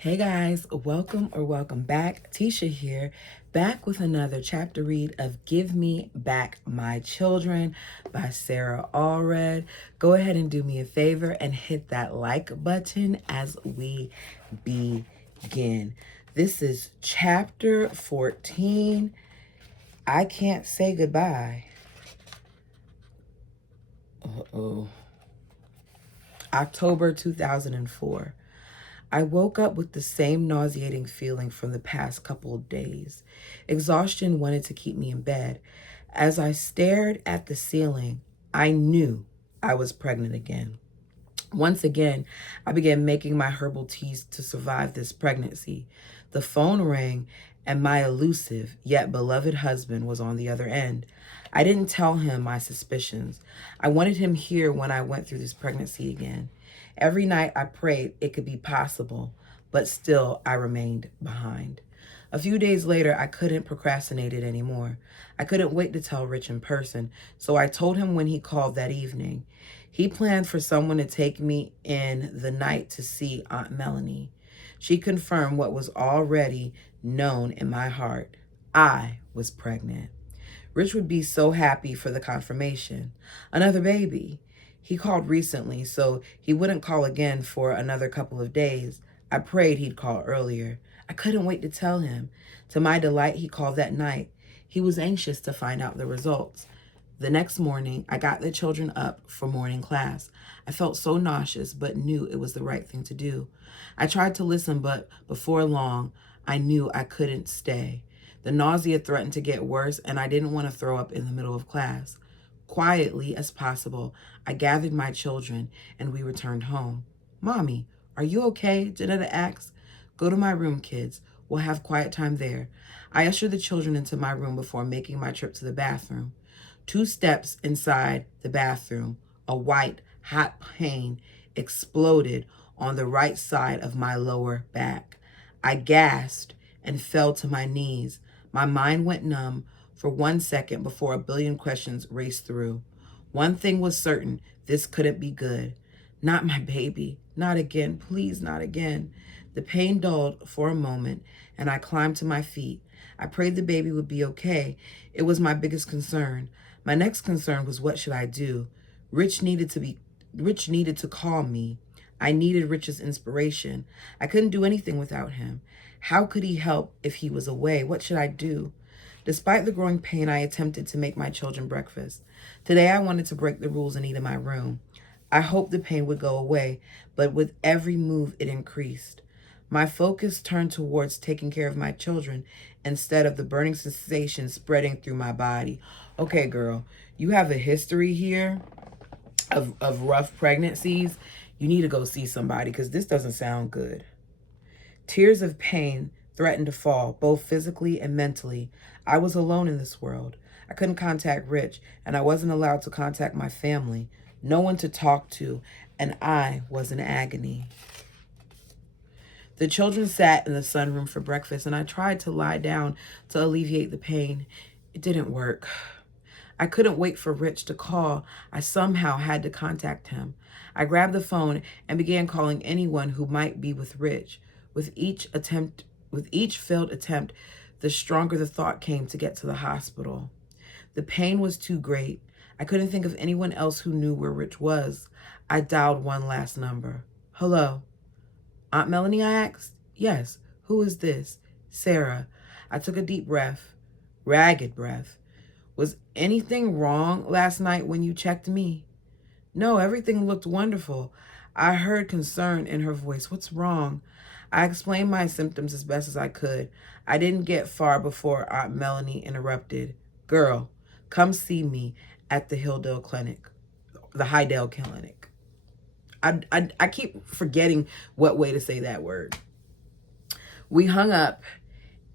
Hey guys, welcome back. Tisha here, back with another chapter read of Give Me Back My Children by Sarah Allred. Go ahead and do me a favor and hit that like button as we begin. This is chapter 14. I Can't Say Goodbye. Uh-oh. October 2004. I woke up with the same nauseating feeling from the past couple of days. Exhaustion wanted to keep me in bed. As I stared at the ceiling, I knew I was pregnant again. Once again, I began making my herbal teas to survive this pregnancy. The phone rang, and my elusive yet beloved husband was on the other end. I didn't tell him my suspicions. I wanted him here when I went through this pregnancy again. Every night I prayed it could be possible, but still I remained behind. A few days later, I couldn't procrastinate it anymore. I couldn't wait to tell Rich in person, so I told him when he called that evening. He planned for someone to take me in the night to see Aunt Melanie. She confirmed what was already known in my heart. I was pregnant. Rich would be so happy for the confirmation. Another baby. He called recently, so he wouldn't call again for another couple of days. I prayed he'd call earlier. I couldn't wait to tell him. To my delight, he called that night. He was anxious to find out the results. The next morning, I got the children up for morning class. I felt so nauseous, but knew it was the right thing to do. I tried to listen, but before long, I knew I couldn't stay. The nausea threatened to get worse, and I didn't want to throw up in the middle of class. Quietly as possible, I gathered my children, and we returned home. "Mommy, are you okay?" Janetta asked. "Go to my room, kids. We'll have quiet time there." I ushered the children into my room before making my trip to the bathroom. 2 steps inside the bathroom, a white, hot pain exploded on the right side of my lower back. I gasped and fell to my knees. My mind went numb for 1 second before a billion questions raced through. One thing was certain, this couldn't be good. Not my baby. Not again. Please, not again. The pain dulled for a moment, and I climbed to my feet. I prayed the baby would be okay. It was my biggest concern. My next concern was, what should I do? Rich needed to call me. I needed Rich's inspiration. I couldn't do anything without him. How could he help if he was away? What should I do? Despite the growing pain, I attempted to make my children breakfast. Today I wanted to break the rules and eat in my room. I hoped the pain would go away, but with every move it increased. My focus turned towards taking care of my children instead of the burning sensation spreading through my body. Okay, girl, you have a history here of rough pregnancies. You need to go see somebody because this doesn't sound good. Tears of pain threatened to fall, both physically and mentally. I was alone in this world. I couldn't contact Rich, and I wasn't allowed to contact my family. No one to talk to, and I was in agony. The children sat in the sunroom for breakfast, and I tried to lie down to alleviate the pain. It didn't work. I couldn't wait for Rich to call. I somehow had to contact him. I grabbed the phone and began calling anyone who might be with Rich. With each failed attempt, the stronger the thought came to get to the hospital. The pain was too great. I couldn't think of anyone else who knew where Rich was. I dialed one last number. "Hello? Aunt Melanie?" I asked. "Yes. Who is this?" "Sarah." I took a deep breath, ragged breath. "Was anything wrong last night when you checked me?" "No, everything looked wonderful." I heard concern in her voice. "What's wrong?" I explained my symptoms as best as I could. I didn't get far before Aunt Melanie interrupted. "Girl, come see me at the Hydale Clinic. The Hydale Clinic." I keep forgetting what way to say that word. We hung up,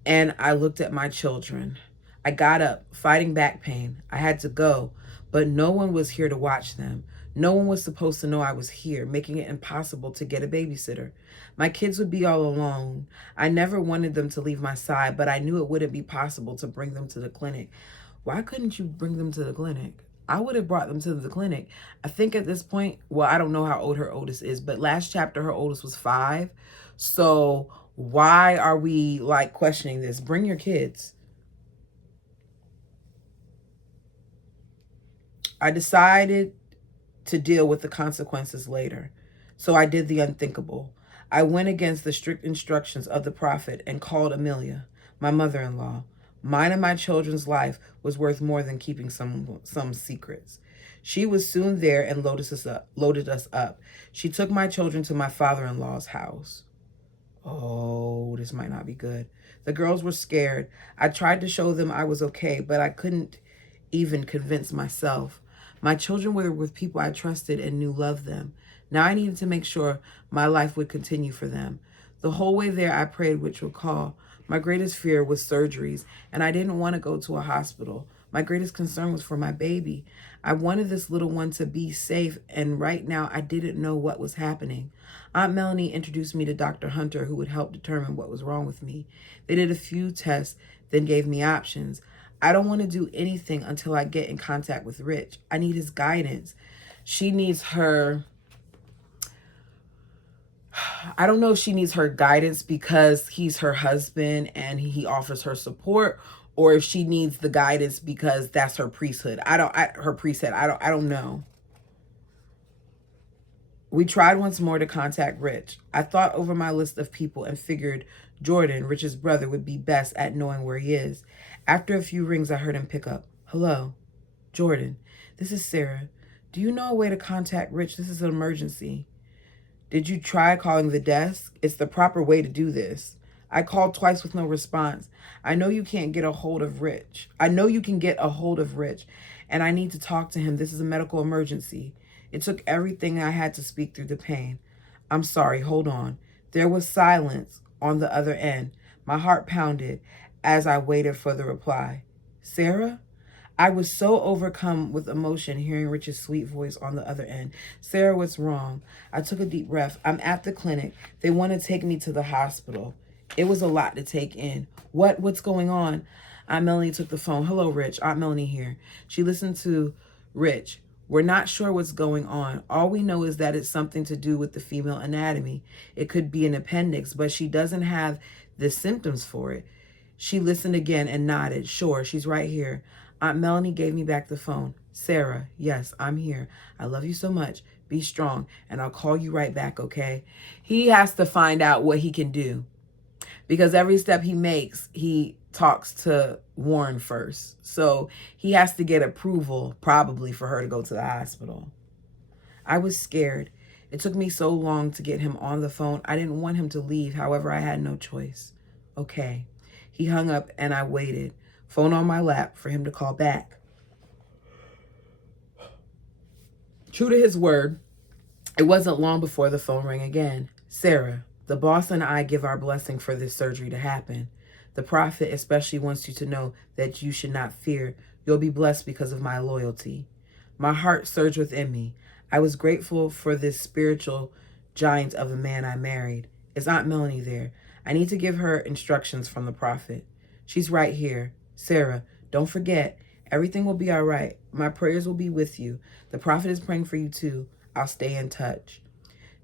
and I looked at my children. I got up, fighting back pain. I had to go, but no one was here to watch them. No one was supposed to know I was here, making it impossible to get a babysitter. My kids would be all alone. I never wanted them to leave my side, but I knew it wouldn't be possible to bring them to the clinic. Why couldn't you bring them to the clinic? I would have brought them to the clinic. I think at this point, well, I don't know how old her oldest is, but last chapter, her oldest was 5. So why are we like questioning this? Bring your kids. I decided to deal with the consequences later. So I did the unthinkable. I went against the strict instructions of the prophet and called Amelia, my mother-in-law. Mine and my children's life was worth more than keeping some secrets. She was soon there and loaded us up. She took my children to my father-in-law's house. Oh, this might not be good. The girls were scared. I tried to show them I was okay, but I couldn't even convince myself. My children were with people I trusted and knew loved them. Now I needed to make sure my life would continue for them. The whole way there, I prayed which would call. My greatest fear was surgeries, and I didn't want to go to a hospital. My greatest concern was for my baby. I wanted this little one to be safe, and right now I didn't know what was happening. Aunt Melanie introduced me to Dr. Hunter, who would help determine what was wrong with me. They did a few tests, then gave me options. I don't want to do anything until I get in contact with Rich. I need his guidance. She needs her... I don't know if she needs her guidance because he's her husband and he offers her support, or if she needs the guidance because that's her priesthood. Her priesthood. I don't know. We tried once more to contact Rich. I thought over my list of people and figured Jordan, Rich's brother, would be best at knowing where he is. After a few rings, I heard him pick up. Hello, Jordan. This is Sarah. Do you know a way to contact Rich? This is an emergency. Did you try calling the desk? It's the proper way to do this. I called twice with no response. I know you can't get a hold of Rich. I know you can get a hold of Rich, and I need to talk to him. This is a medical emergency. It took everything I had to speak through the pain. I'm sorry, hold on. There was silence on the other end. My heart pounded as I waited for the reply. Sarah? I was so overcome with emotion hearing Rich's sweet voice on the other end. Sarah, what's wrong? I took a deep breath. I'm at the clinic. They want to take me to the hospital. It was a lot to take in. What's going on? Aunt Melanie took the phone. Hello, Rich. Aunt Melanie here. She listened to Rich. We're not sure what's going on. All we know is that it's something to do with the female anatomy. It could be an appendix, but she doesn't have the symptoms for it. She listened again and nodded. Sure, she's right here. Aunt Melanie gave me back the phone. Sarah, yes, I'm here. I love you so much. Be strong, and I'll call you right back, okay? He has to find out what he can do, because every step he makes, he talks to Warren first. So he has to get approval, probably, for her to go to the hospital. I was scared. It took me so long to get him on the phone. I didn't want him to leave. However, I had no choice. Okay. He hung up and I waited. Phone on my lap for him to call back. True to his word, it wasn't long before the phone rang again. Sarah, the boss and I give our blessing for this surgery to happen. The prophet especially wants you to know that you should not fear. You'll be blessed because of my loyalty. My heart surged within me. I was grateful for this spiritual giant of a man I married. Is Aunt Melanie there? I need to give her instructions from the prophet. She's right here. Sarah, don't forget, everything will be all right. My prayers will be with you. The prophet is praying for you too. I'll stay in touch.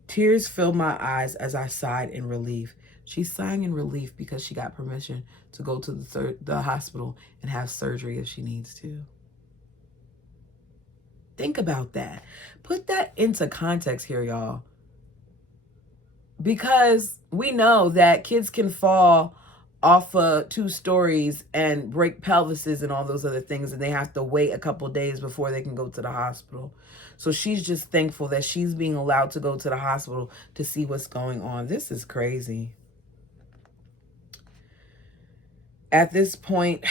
Tears filled my eyes as I sighed in relief. She's sighing in relief because she got permission to go to the hospital and have surgery if she needs to. Think about that. Put that into context here, y'all. Because we know that kids can fall off of 2 stories and break pelvises and all those other things, and they have to wait a couple days before they can go to the hospital. So she's just thankful that she's being allowed to go to the hospital to see what's going on. This is crazy. At this point,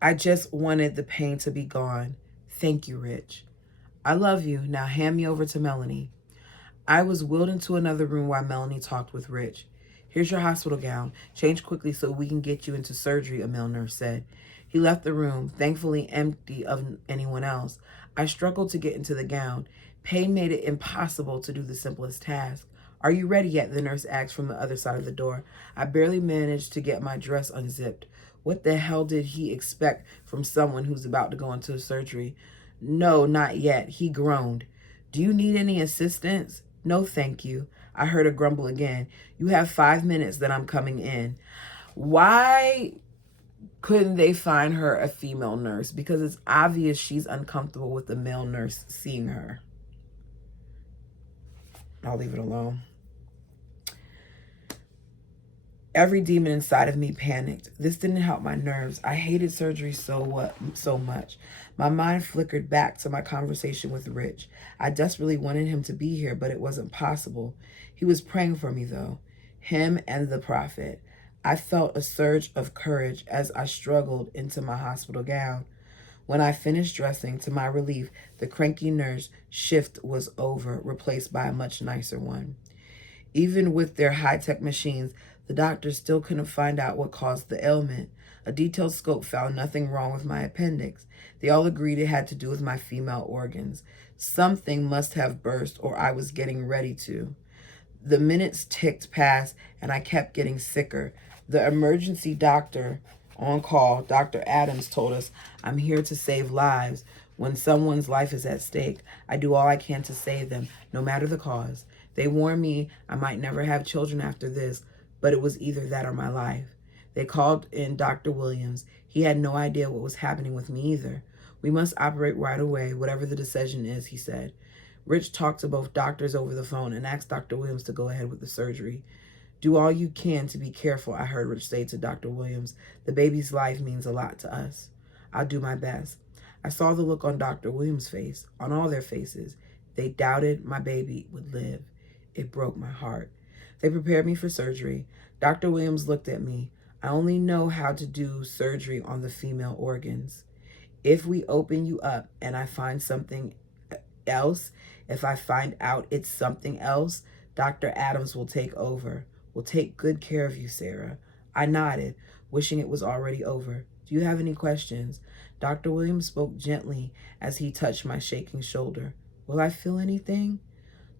I just wanted the pain to be gone. Thank you, Rich. I love you. Now hand me over to Melanie. I was wheeled into another room while Melanie talked with Rich. Here's your hospital gown. Change quickly so we can get you into surgery, a male nurse said. He left the room, thankfully empty of anyone else. I struggled to get into the gown. Pain made it impossible to do the simplest task. Are you ready yet? The nurse asked from the other side of the door. I barely managed to get my dress unzipped. What the hell did he expect from someone who's about to go into surgery? No, not yet. He groaned. Do you need any assistance? No, thank you. I heard a grumble again. You have 5 minutes, then I'm coming in. Why couldn't they find her a female nurse? Because it's obvious she's uncomfortable with the male nurse seeing her. I'll leave it alone. Every demon inside of me panicked. This didn't help my nerves. I hated surgery so much. My mind flickered back to my conversation with Rich. I desperately wanted him to be here, but it wasn't possible. He was praying for me, though. Him and the prophet. I felt a surge of courage as I struggled into my hospital gown. When I finished dressing, to my relief, the cranky nurse shift was over, replaced by a much nicer one. Even with their high-tech machines, the doctors still couldn't find out what caused the ailment. A detailed scope found nothing wrong with my appendix. They all agreed it had to do with my female organs. Something must have burst, or I was getting ready to. The minutes ticked past, and I kept getting sicker. The emergency doctor on call, Dr. Adams, told us, I'm here to save lives. When someone's life is at stake, I do all I can to save them, no matter the cause. They warned me I might never have children after this, but it was either that or my life. They called in Dr. Williams. He had no idea what was happening with me either. We must operate right away, whatever the decision is, he said. Rich talked to both doctors over the phone and asked Dr. Williams to go ahead with the surgery. Do all you can to be careful, I heard Rich say to Dr. Williams. The baby's life means a lot to us. I'll do my best. I saw the look on Dr. Williams' face, on all their faces. They doubted my baby would live. It broke my heart. They prepared me for surgery. Dr. Williams looked at me. I only know how to do surgery on the female organs. If we open you up and I find something else, if I find out it's something else, Dr. Adams will take over. Will take good care of you, Sarah. I nodded, wishing it was already over. Do you have any questions? Dr. Williams spoke gently as he touched my shaking shoulder. Will I feel anything?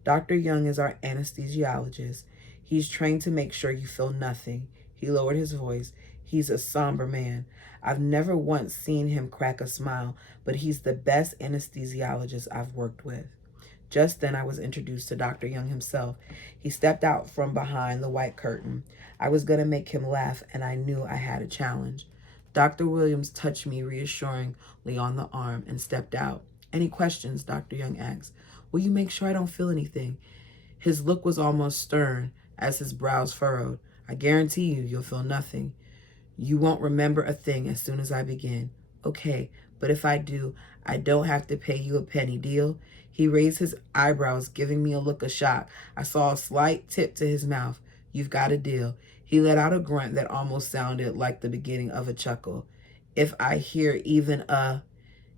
Dr. Young is our anesthesiologist. He's trained to make sure you feel nothing. He lowered his voice. He's a somber man. I've never once seen him crack a smile, but he's the best anesthesiologist I've worked with. Just then I was introduced to Dr. Young himself. He stepped out from behind the white curtain. I was going to make him laugh, and I knew I had a challenge. Dr. Williams touched me reassuringly on the arm and stepped out. Any questions? Dr. Young asked. Will you make sure I don't feel anything? His look was almost stern as his brows furrowed. I guarantee you'll feel nothing. You won't remember a thing as soon as I begin. Okay, but if I do, I don't have to pay you a penny, deal? He raised his eyebrows, giving me a look of shock. I saw a slight tip to his mouth. You've got a deal. He let out a grunt that almost sounded like the beginning of a chuckle. If I hear even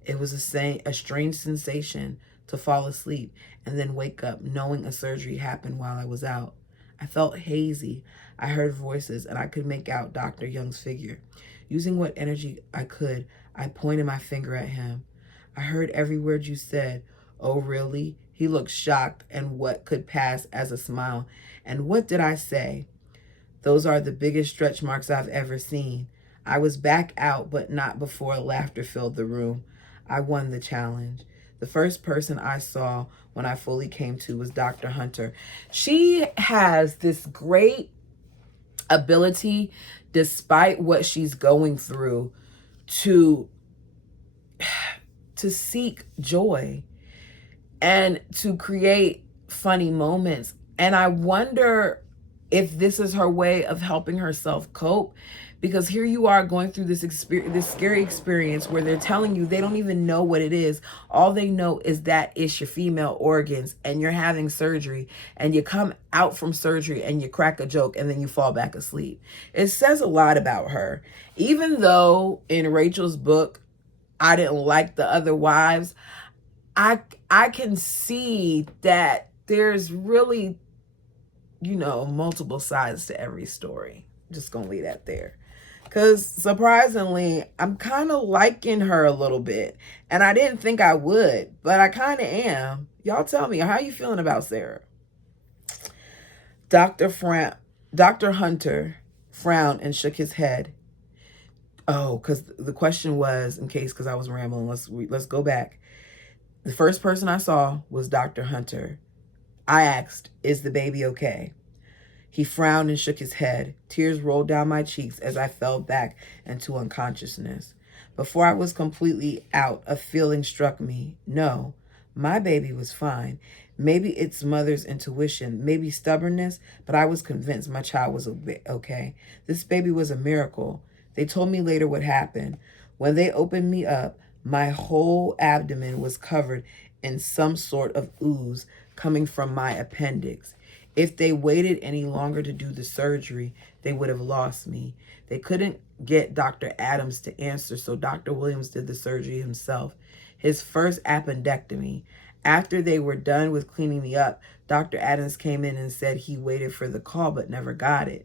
it was a strange sensation to fall asleep and then wake up knowing a surgery happened while I was out. I felt hazy. I heard voices and I could make out Dr. Young's figure. Using what energy I could, I pointed my finger at him. I heard every word you said. Oh, really? He looked shocked and what could pass as a smile. And what did I say? Those are the biggest stretch marks I've ever seen. I was back out, but not before laughter filled the room. I won the challenge. The first person I saw when I fully came to was Dr. Hunter. She has this great ability, despite what she's going through, to seek joy and to create funny moments. And I wonder if this is her way of helping herself cope, because here you are going through this scary experience where they're telling you they don't even know what it is. All they know is that it's your female organs and you're having surgery, and you come out from surgery and you crack a joke and then you fall back asleep. It says a lot about her. Even though in Rachel's book, I didn't like the other wives, I can see that there's really, multiple sides to every story. Just gonna leave that there. Because surprisingly, I'm kind of liking her a little bit. And I didn't think I would, but I kind of am. Y'all tell me, how you feeling about Sarah? Dr. Hunter frowned and shook his head. Oh, because the question was, because I was rambling, let's go back. The first person I saw was Dr. Hunter. I asked, "Is the baby okay?" He frowned and shook his head. Tears rolled down my cheeks as I fell back into unconsciousness. Before I was completely out, a feeling struck me. No, my baby was fine. Maybe it's mother's intuition, maybe stubbornness, but I was convinced my child was okay. This baby was a miracle. They told me later what happened. When they opened me up, my whole abdomen was covered in some sort of ooze coming from my appendix. If they waited any longer to do the surgery, they would have lost me. They couldn't get Dr. Adams to answer, so Dr. Williams did the surgery himself. His first appendectomy. After they were done with cleaning me up, Dr. Adams came in and said he waited for the call but never got it.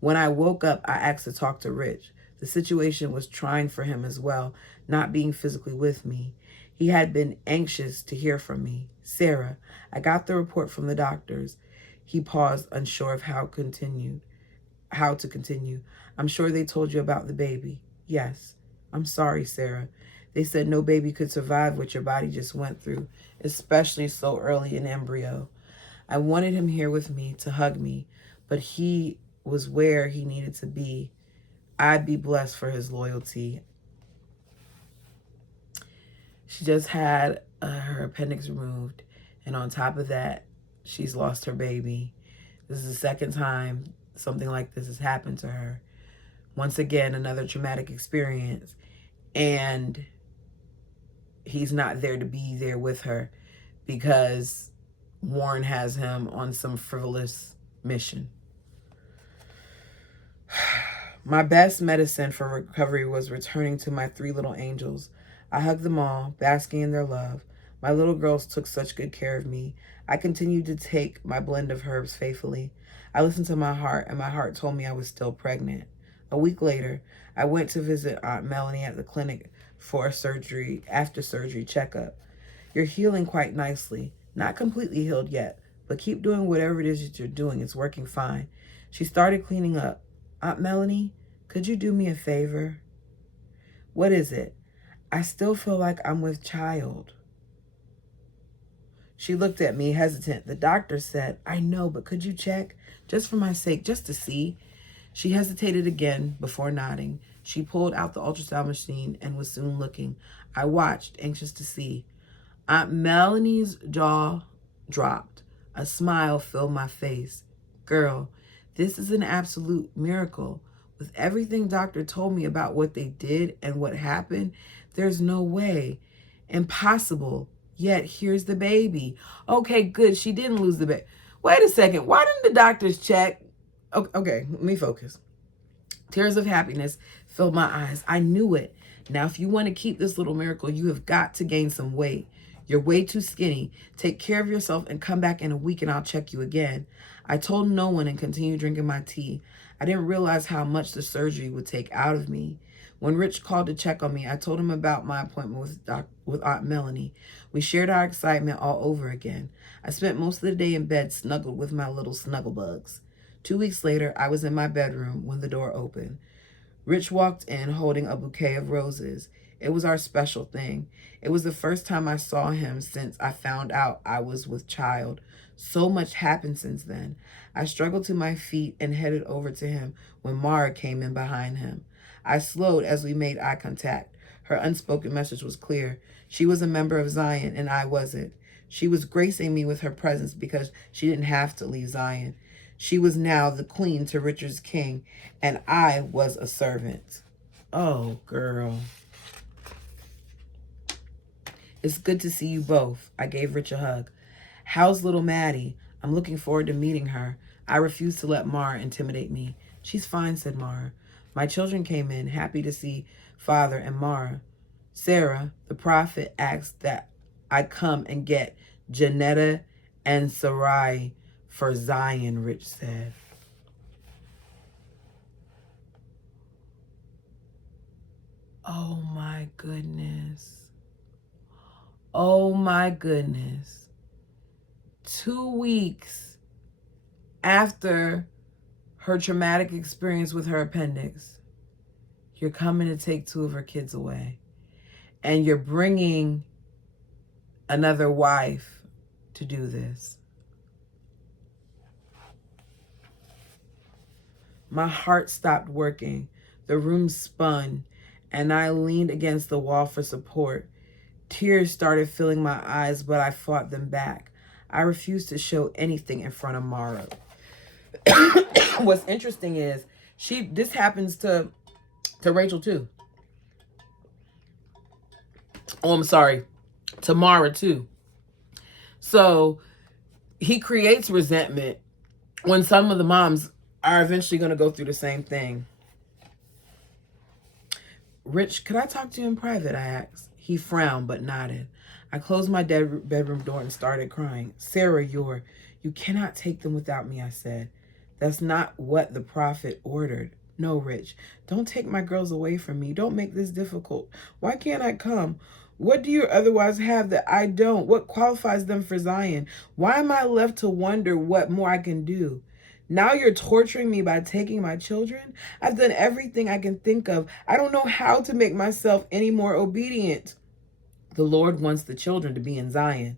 When I woke up, I asked to talk to Rich. The situation was trying for him as well, not being physically with me. He had been anxious to hear from me. "Sarah, I got the report from the doctors." He paused, unsure of how to continue. "I'm sure they told you about the baby." "Yes." "I'm sorry, Sarah. They said no baby could survive what your body just went through, especially so early in embryo." I wanted him here with me to hug me, but he was where he needed to be. I'd be blessed for his loyalty. She just had her appendix removed, and on top of that, she's lost her baby. This is the second time something like this has happened to her. Once again, another traumatic experience, and he's not there to be there with her because Warren has him on some frivolous mission. My best medicine for recovery was returning to my 3 little angels. I hugged them all, basking in their love. My little girls took such good care of me. I continued to take my blend of herbs faithfully. I listened to my heart, and my heart told me I was still pregnant. A week later, I went to visit Aunt Melanie at the clinic for a after-surgery checkup. "You're healing quite nicely. Not completely healed yet, but keep doing whatever it is that you're doing. It's working fine." She started cleaning up. "Aunt Melanie, could you do me a favor?" "What is it?" "I still feel like I'm with child." She looked at me, hesitant. "The doctor said." "I know, but could you check? Just for my sake, just to see." She hesitated again before nodding. She pulled out the ultrasound machine and was soon looking. I watched, anxious to see. Aunt Melanie's jaw dropped. A smile filled my face. "Girl, this is an absolute miracle. With everything doctor told me about what they did and what happened, there's no way. Impossible. Yet here's the baby." "Okay, good. She didn't lose the baby." "Wait a second. Why didn't the doctors check?" Okay, let me focus. Tears of happiness filled my eyes. I knew it. "Now, if you want to keep this little miracle, you have got to gain some weight. You're way too skinny. Take care of yourself and come back in a week and I'll check you again." I told no one and continued drinking my tea. I didn't realize how much the surgery would take out of me. When Rich called to check on me, I told him about my appointment with Aunt Melanie. We shared our excitement all over again. I spent most of the day in bed snuggled with my little snuggle bugs. 2 weeks later, I was in my bedroom when the door opened. Rich walked in holding a bouquet of roses. It was our special thing. It was the first time I saw him since I found out I was with child. So much happened since then. I struggled to my feet and headed over to him when Mara came in behind him. I slowed as we made eye contact. Her unspoken message was clear. She was a member of Zion and I wasn't. She was gracing me with her presence because she didn't have to leave Zion. She was now the queen to Richard's king, and I was a servant. Oh, girl. "It's good to see you both." I gave Rich a hug. "How's little Maddie? I'm looking forward to meeting her." I refused to let Mara intimidate me. "She's fine," said Mara. My children came in, happy to see Father and Mara. "Sarah, the prophet asked that I come and get Janetta and Sarai for Zion," Rich said. Oh my goodness. Oh my goodness. 2 weeks after her traumatic experience with her appendix, you're coming to take 2 of her kids away. And you're bringing another wife to do this. My heart stopped working. The room spun, and I leaned against the wall for support. Tears started filling my eyes, but I fought them back. I refused to show anything in front of Mara. What's interesting is this happens to Rachel too. Oh, I'm sorry. To Mara too. So he creates resentment when some of the moms are eventually going to go through the same thing. Rich, could I talk to you in private? I asked. He frowned but nodded. I closed my bedroom door and started crying. Sarah, you cannot take them without me, I said. That's not what the prophet ordered. No, Rich, don't take my girls away from me. Don't make this difficult. Why can't I come? What do you otherwise have that I don't? What qualifies them for Zion? Why am I left to wonder what more I can do? Now you're torturing me by taking my children? I've done everything I can think of. I don't know how to make myself any more obedient. The Lord wants the children to be in Zion.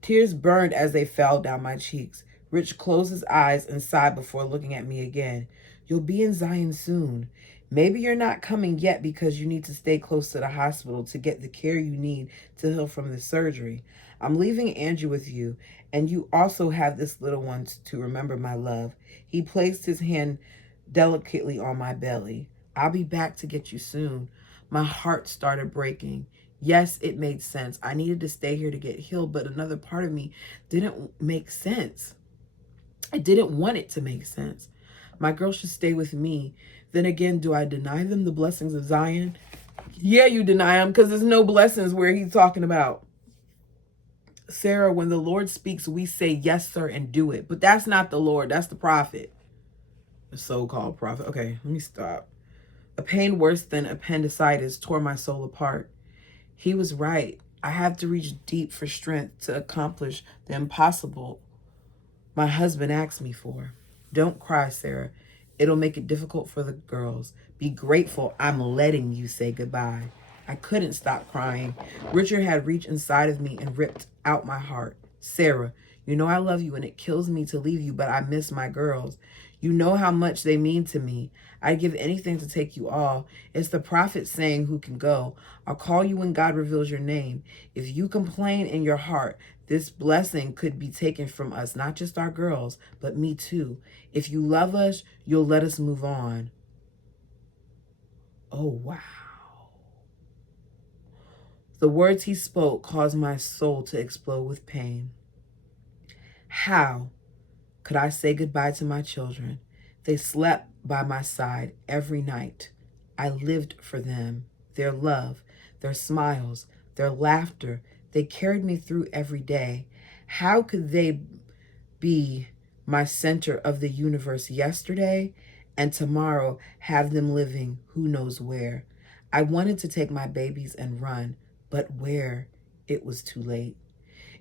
Tears burned as they fell down my cheeks. Rich closed his eyes and sighed before looking at me again. You'll be in Zion soon. Maybe you're not coming yet because you need to stay close to the hospital to get the care you need to heal from the surgery. I'm leaving Andrew with you, and you also have this little one to remember my love. He placed his hand delicately on my belly. I'll be back to get you soon. My heart started breaking. Yes, it made sense. I needed to stay here to get healed, but another part of me didn't make sense. I didn't want it to make sense. My girl should stay with me. Then again, do I deny them the blessings of Zion? Yeah, you deny them because there's no blessings where he's talking about. Sarah, when the Lord speaks, we say, yes, sir, and do it. But that's not the Lord. That's the prophet. The so-called prophet. Okay, let me stop. A pain worse than appendicitis tore my soul apart. He was right. I have to reach deep for strength to accomplish the impossible my husband asked me for. Don't cry, Sarah. It'll make it difficult for the girls. Be grateful I'm letting you say goodbye. I couldn't stop crying. Richard had reached inside of me and ripped out my heart. Sarah, you know I love you and it kills me to leave you, but I miss my girls. You know how much they mean to me. I'd give anything to take you all. It's the prophet saying who can go. I'll call you when God reveals your name. If you complain in your heart, this blessing could be taken from us, not just our girls, but me too. If you love us, you'll let us move on. Oh, wow. The words he spoke caused my soul to explode with pain. How could I say goodbye to my children? They slept by my side every night. I lived for them, their love, their smiles, their laughter. They carried me through every day. How could they be my center of the universe yesterday and tomorrow have them living who knows where? I wanted to take my babies and run, but where? It was too late.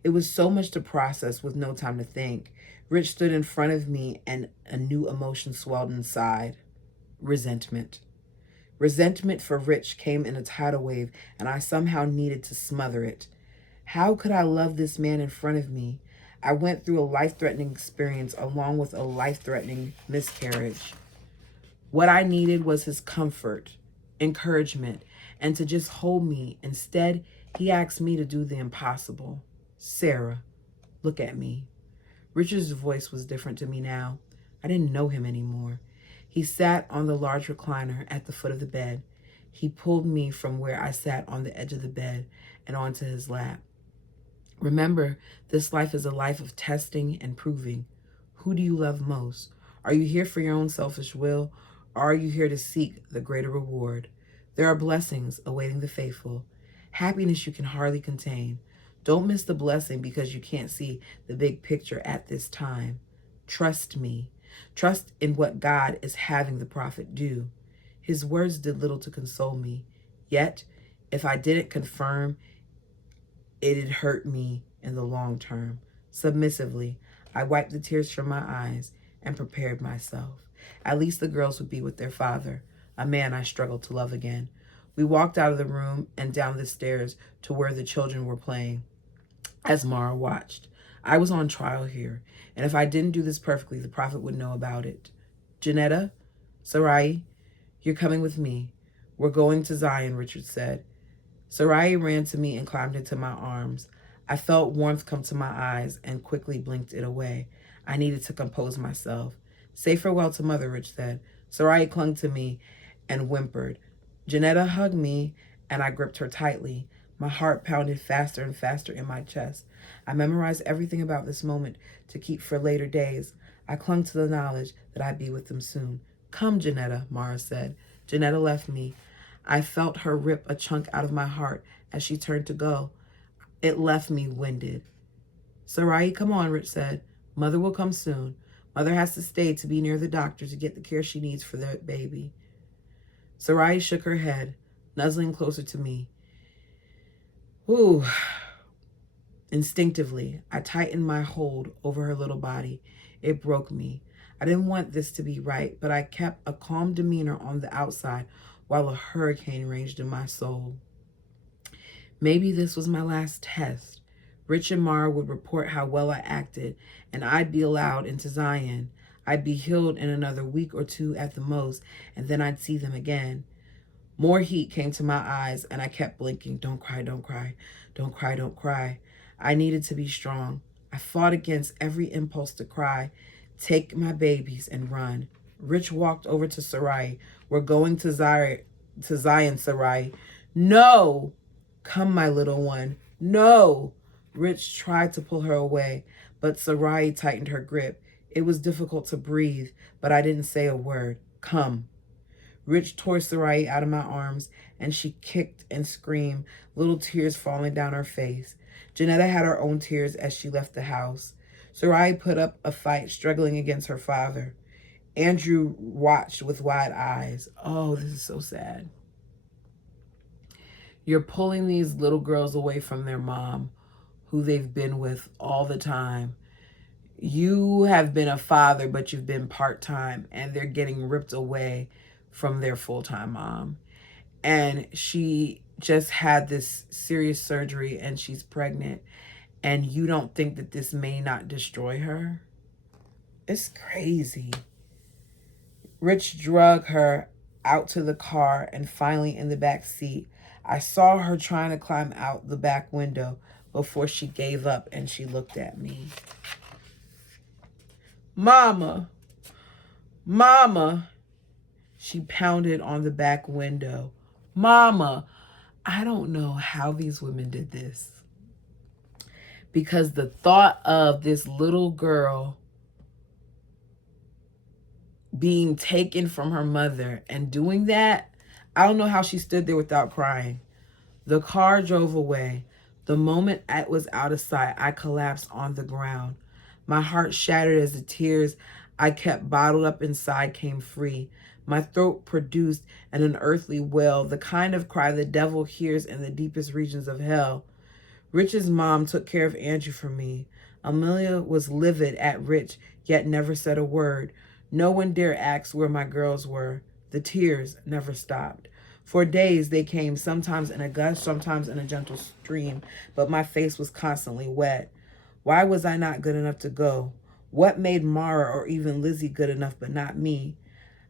It was so much to process with no time to think. Rich stood in front of me and a new emotion swelled inside. Resentment. Resentment for Rich came in a tidal wave, and I somehow needed to smother it. How could I love this man in front of me? I went through a life-threatening experience along with a life-threatening miscarriage. What I needed was his comfort, encouragement, and to just hold me. Instead, he asked me to do the impossible. Sarah, look at me. Richard's voice was different to me now. I didn't know him anymore. He sat on the large recliner at the foot of the bed. He pulled me from where I sat on the edge of the bed and onto his lap. Remember, this life is a life of testing and proving. Who do you love most? Are you here for your own selfish will, or are you here to seek the greater reward? There are blessings awaiting the faithful, happiness you can hardly contain. Don't miss the blessing because you can't see the big picture at this time. Trust me. Trust in what God is having the prophet do. His words did little to console me. Yet, if I didn't confirm, it'd hurt me in the long term. Submissively, I wiped the tears from my eyes and prepared myself. At least the girls would be with their father, a man I struggled to love again. We walked out of the room and down the stairs to where the children were playing. as Mara watched. I was on trial here, and if I didn't do this perfectly, the prophet would know about it. Janetta, Sarai, you're coming with me. We're going to Zion, Richard said. Sarai ran to me and climbed into my arms. I felt warmth come to my eyes and quickly blinked it away. I needed to compose myself. Say farewell to Mother, Rich said. Sarai clung to me and whimpered. Janetta hugged me, and I gripped her tightly. My heart pounded faster and faster in my chest. I memorized everything about this moment to keep for later days. I clung to the knowledge that I'd be with them soon. Come, Janetta, Mara said. Janetta left me. I felt her rip a chunk out of my heart as she turned to go. It left me winded. Sarai, come on, Rich said. Mother will come soon. Mother has to stay to be near the doctor to get the care she needs for the baby. Sarai shook her head, nuzzling closer to me. Ooh. Instinctively, I tightened my hold over her little body. It broke me. I didn't want this to be right, but I kept a calm demeanor on the outside while a hurricane raged in my soul. Maybe this was my last test. Rich and Mara would report how well I acted, and I'd be allowed into Zion. I'd be healed in another week or two at the most, and then I'd see them again. More heat came to my eyes, and I kept blinking. Don't cry, don't cry, don't cry, don't cry. I needed to be strong. I fought against every impulse to cry. Take my babies and run. Rich walked over to Sarai. We're going to Zion, Sarai. No! Come, my little one. No! Rich tried to pull her away, but Sarai tightened her grip. It was difficult to breathe, but I didn't say a word. Come. Rich tore Sarai out of my arms, and she kicked and screamed, little tears falling down her face. Janetta had her own tears as she left the house. Sarai put up a fight, struggling against her father. Andrew watched with wide eyes. Oh, this is so sad. You're pulling these little girls away from their mom, who they've been with all the time. You have been a father, but you've been part-time, and they're getting ripped away from their full-time mom. And she just had this serious surgery, and she's pregnant, and you don't think that this may not destroy her? It's crazy. Rich drug her out to the car and finally in the back seat. I saw her trying to climb out the back window before she gave up, and she looked at me. Mama, Mama, she pounded on the back window. Mama, I don't know how these women did this, because the thought of this little girl being taken from her mother and doing that, I don't know how she stood there without crying. The car drove away. The moment it was out of sight, I collapsed on the ground. My heart shattered as the tears I kept bottled up inside came free. My throat produced an unearthly wail, the kind of cry the devil hears in the deepest regions of hell. Rich's mom took care of Andrew for me. Amelia was livid at Rich, yet never said a word. No one dare ask where my girls were. The tears never stopped. For days they came, sometimes in a gush, sometimes in a gentle stream, but my face was constantly wet. Why was I not good enough to go? What made Mara or even Lizzie good enough but not me?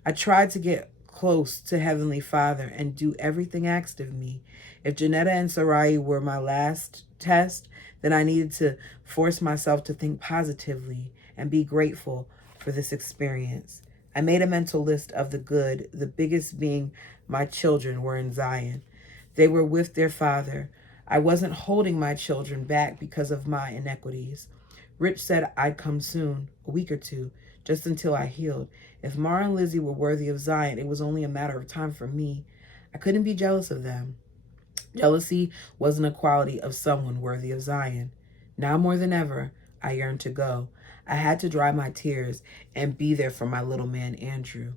I tried to get close to Heavenly Father and do everything asked of me. If Janetta and Sarai were my last test, then I needed to force myself to think positively and be grateful for this experience. I made a mental list of the good, the biggest being my children were in Zion. They were with their father. I wasn't holding my children back because of my inequities. Rich said I'd come soon, a week or two, just until I healed. If Mara and Lizzie were worthy of Zion, it was only a matter of time for me. I couldn't be jealous of them. Jealousy wasn't a quality of someone worthy of Zion. Now more than ever, I yearned to go. I had to dry my tears and be there for my little man, Andrew,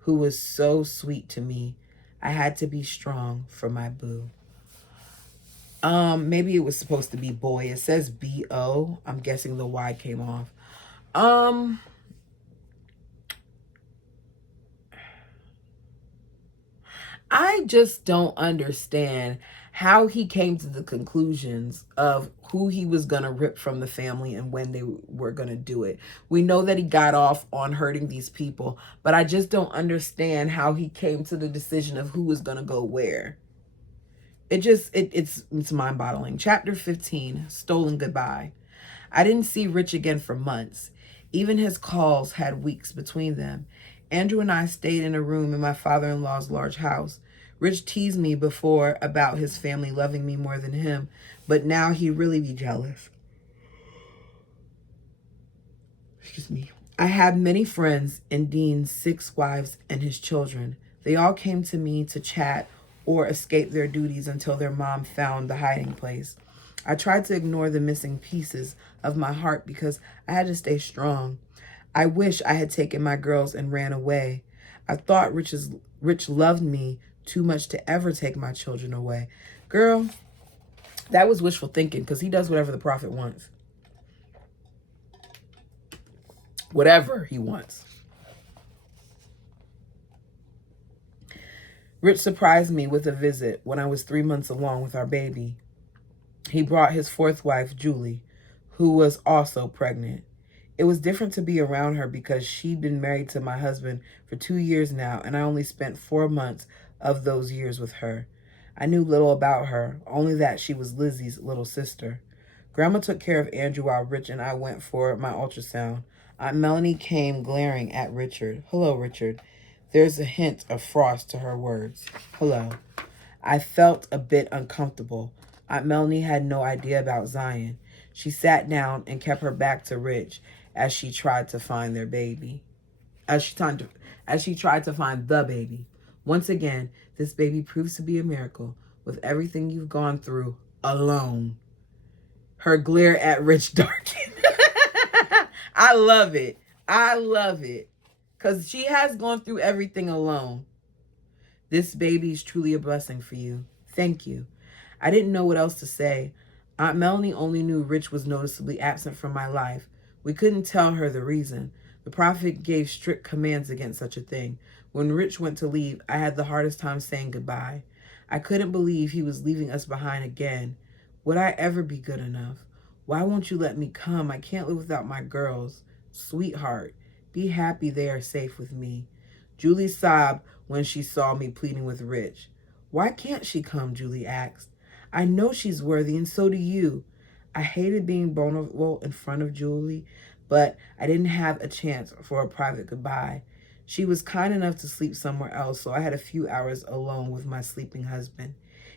who was so sweet to me. I had to be strong for my boo. Maybe it was supposed to be boy. It says B-O. I'm guessing the Y came off. I just don't understand how he came to the conclusions of who he was going to rip from the family and when they were going to do it. We know that he got off on hurting these people, but I just don't understand how he came to the decision of who was going to go where. It's mind-boggling. Chapter 15, Stolen Goodbye. I didn't see Rich again for months. Even his calls had weeks between them. Andrew and I stayed in a room in my father-in-law's large house. Rich teased me before about his family loving me more than him, but now he'd really be jealous. Excuse me. I had many friends in Dean's 6 wives and his children. They all came to me to chat or escape their duties until their mom found the hiding place. I tried to ignore the missing pieces of my heart because I had to stay strong. I wish I had taken my girls and ran away. I thought Rich loved me too much to ever take my children away. Girl, that was wishful thinking, because he does whatever the prophet wants. Whatever he wants. Rich surprised me with a visit when I was 3 months along with our baby. He brought his 4th wife, Julie, who was also pregnant. It was different to be around her because she'd been married to my husband for 2 years now, and I only spent 4 months of those years with her. I knew little about her, only that she was Lizzie's little sister. Grandma took care of Andrew while Rich and I went for my ultrasound. Aunt Melanie came glaring at Richard. Hello, Richard. There's a hint of frost to her words. Hello. I felt a bit uncomfortable. Aunt Melanie had no idea about Zion. She sat down and kept her back to Rich as she tried to find their baby. As she tried to find the baby. Once again, this baby proves to be a miracle with everything you've gone through alone. Her glare at Rich darkened. I love it. I love it. Because she has gone through everything alone. This baby is truly a blessing for you. Thank you. I didn't know what else to say. Aunt Melanie only knew Rich was noticeably absent from my life. We couldn't tell her the reason. The prophet gave strict commands against such a thing. When Rich went to leave, I had the hardest time saying goodbye. I couldn't believe he was leaving us behind again. Would I ever be good enough? Why won't you let me come? I can't live without my girls. Sweetheart, be happy they are safe with me. Julie sobbed when she saw me pleading with Rich. Why can't she come? Julie asked. I know she's worthy, and so do you. I hated being vulnerable in front of Julie, but I didn't have a chance for a private goodbye. She was kind enough to sleep somewhere else, so I had a few hours alone with my sleeping husband.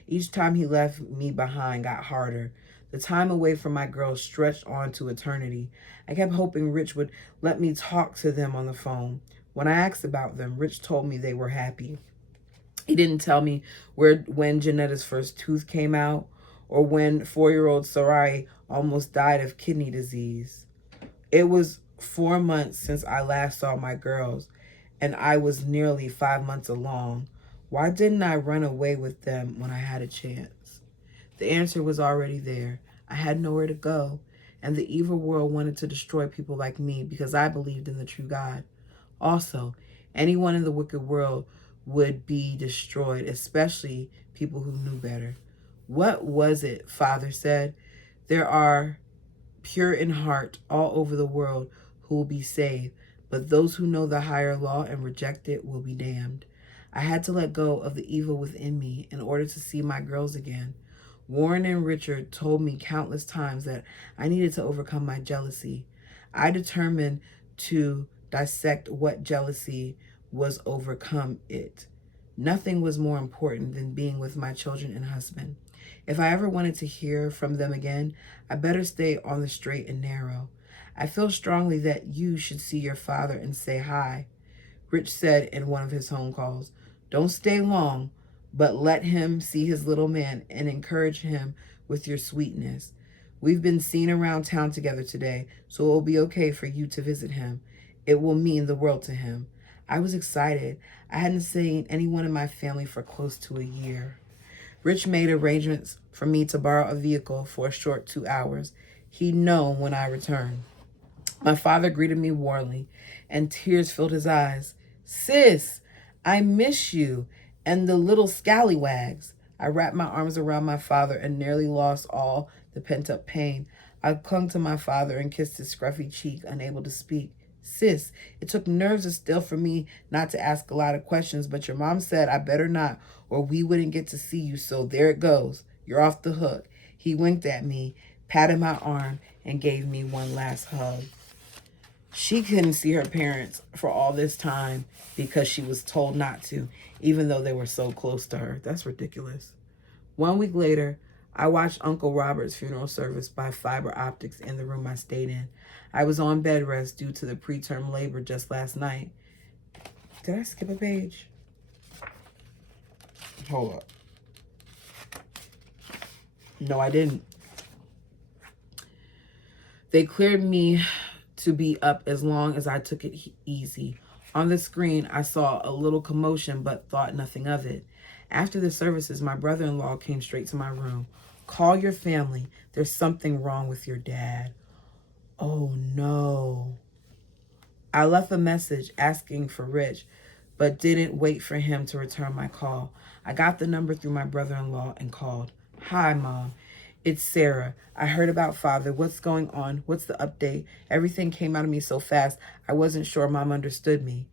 Each time he left me behind got harder. The time away from my girls stretched on to eternity. I kept hoping Rich would let me talk to them on the phone. When I asked about them, Rich told me they were happy. He didn't tell me when Janetta's first tooth came out or when 4-year-old Sarai almost died of kidney disease. It was 4 months since I last saw my girls, and I was nearly 5 months along. Why didn't I run away with them when I had a chance? The answer was already there. I had nowhere to go, and the evil world wanted to destroy people like me because I believed in the true God. Also, anyone in the wicked world would be destroyed, especially people who knew better. What was it? Father said. There are pure in heart all over the world who will be saved, but those who know the higher law and reject it will be damned. I had to let go of the evil within me in order to see my girls again. Warren and Richard told me countless times that I needed to overcome my jealousy. I determined to dissect what jealousy was, overcome it. Nothing was more important than being with my children and husband. If I ever wanted to hear from them again, I better stay on the straight and narrow. I feel strongly that you should see your father and say hi, Rich said in one of his phone calls. Don't stay long, but let him see his little man and encourage him with your sweetness. We've been seen around town together today, so it will be okay for you to visit him. It will mean the world to him. I was excited. I hadn't seen anyone in my family for close to a year. Rich made arrangements for me to borrow a vehicle for a short 2 hours. He'd know when I returned. My father greeted me warmly, and tears filled his eyes. Sis, I miss you and the little scallywags. I wrapped my arms around my father and nearly lost all the pent-up pain. I clung to my father and kissed his scruffy cheek, unable to speak. Sis, it took nerves of steel for me not to ask a lot of questions, but your mom said I better not or we wouldn't get to see you, so there it goes. You're off the hook. He winked at me, patted my arm, and gave me one last hug. She couldn't see her parents for all this time because she was told not to, even though they were so close to her. That's ridiculous. 1 week later, I watched Uncle Robert's funeral service by fiber optics in the room I stayed in. I was on bed rest due to the preterm labor just last night. Did I skip a page? Hold up. No, I didn't. They cleared me to be up as long as I took it easy. On the screen, I saw a little commotion, but thought nothing of it. After the services, my brother-in-law came straight to my room. Call your family. There's something wrong with your dad. Oh, no. I left a message asking for Rich, but didn't wait for him to return my call. I got the number through my brother-in-law and called. Hi, Mom. It's Sarah. I heard about Father. What's going on? What's the update? Everything came out of me so fast, I wasn't sure Mom understood me.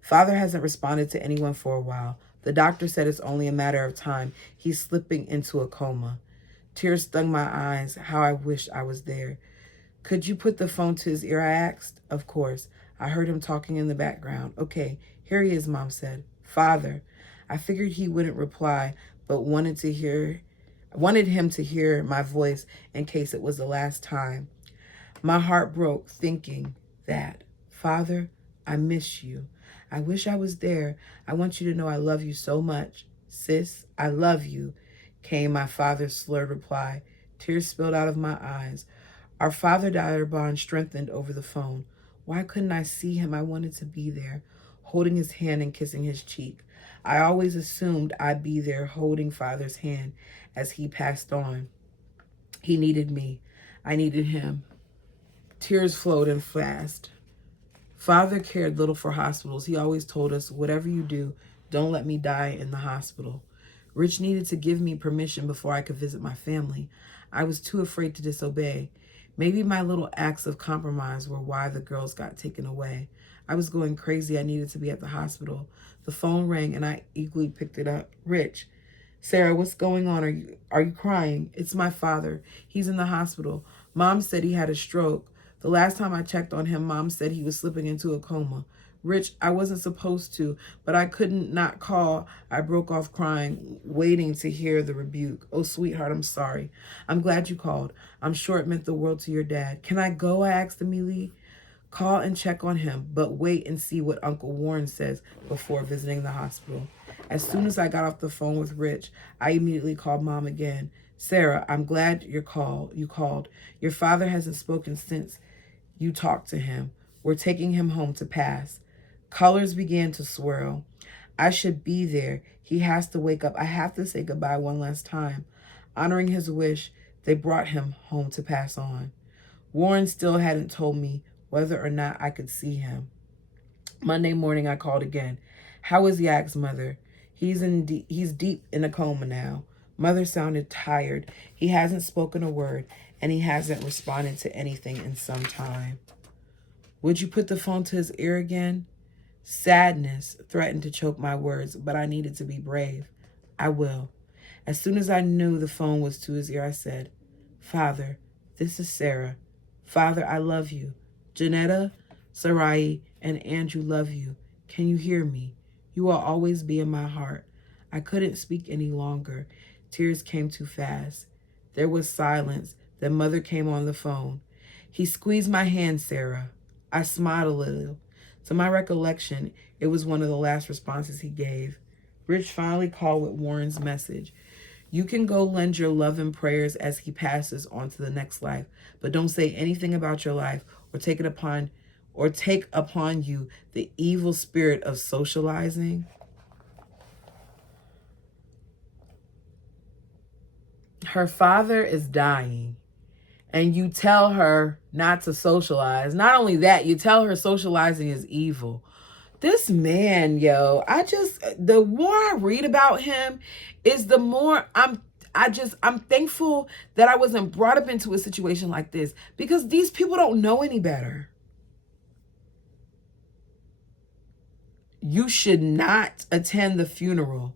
Father hasn't responded to anyone for a while. The doctor said it's only a matter of time. He's slipping into a coma. Tears stung my eyes. How I wished I was there. Could you put the phone to his ear? I asked. Of course. I heard him talking in the background. Okay, here he is, Mom said. Father. I figured he wouldn't reply, but wanted him to hear my voice in case it was the last time. My heart broke thinking that, Father, I miss you. I wish I was there. I want you to know I love you so much. Sis, I love you, came my father's slurred reply. Tears spilled out of my eyes. Our father-daughter bond strengthened over the phone. Why couldn't I see him? I wanted to be there, holding his hand and kissing his cheek. I always assumed I'd be there holding Father's hand as he passed on. He needed me. I needed him. Tears flowed in fast. Father cared little for hospitals. He always told us, whatever you do, don't let me die in the hospital. Rich needed to give me permission before I could visit my family. I was too afraid to disobey. Maybe my little acts of compromise were why the girls got taken away. I was going crazy. I needed to be at the hospital. The phone rang and I eagerly picked it up. Rich. Sarah, what's going on? Are you crying? It's my father. He's in the hospital. Mom said he had a stroke. The last time I checked on him, Mom said he was slipping into a coma. Rich, I wasn't supposed to, but I couldn't not call. I broke off crying, waiting to hear the rebuke. Oh, sweetheart, I'm sorry. I'm glad you called. I'm sure it meant the world to your dad. Can I go? I asked immediately. Call and check on him, but wait and see what Uncle Warren says before visiting the hospital. As soon as I got off the phone with Rich, I immediately called Mom again. Sarah, I'm glad you called. Your father hasn't spoken since you talked to him. We're taking him home to pass. Colors began to swirl. I should be there. He has to wake up. I have to say goodbye one last time. Honoring his wish, they brought him home to pass on. Warren still hadn't told me whether or not I could see him. Monday morning, I called again. How is Yak's mother? He's deep in a coma now. Mother sounded tired. He hasn't spoken a word, and he hasn't responded to anything in some time. Would you put the phone to his ear again? Sadness threatened to choke my words, but I needed to be brave. I will. As soon as I knew the phone was to his ear, I said, Father, this is Sarah. Father, I love you. Janetta, Sarai, and Andrew love you. Can you hear me? You will always be in my heart. I couldn't speak any longer. Tears came too fast. There was silence. Then Mother came on the phone. He squeezed my hand, Sarah. I smiled a little. To my recollection, it was one of the last responses he gave. Rich finally called with Warren's message. You can go lend your love and prayers as he passes on to the next life, but don't say anything about your life or take upon you the evil spirit of socializing. Her father is dying, and you tell her not to socialize. Not only that, you tell her socializing is evil. This man, yo, the more I read about him is the more I'm thankful that I wasn't brought up into a situation like this, because these people don't know any better. You should not attend the funeral.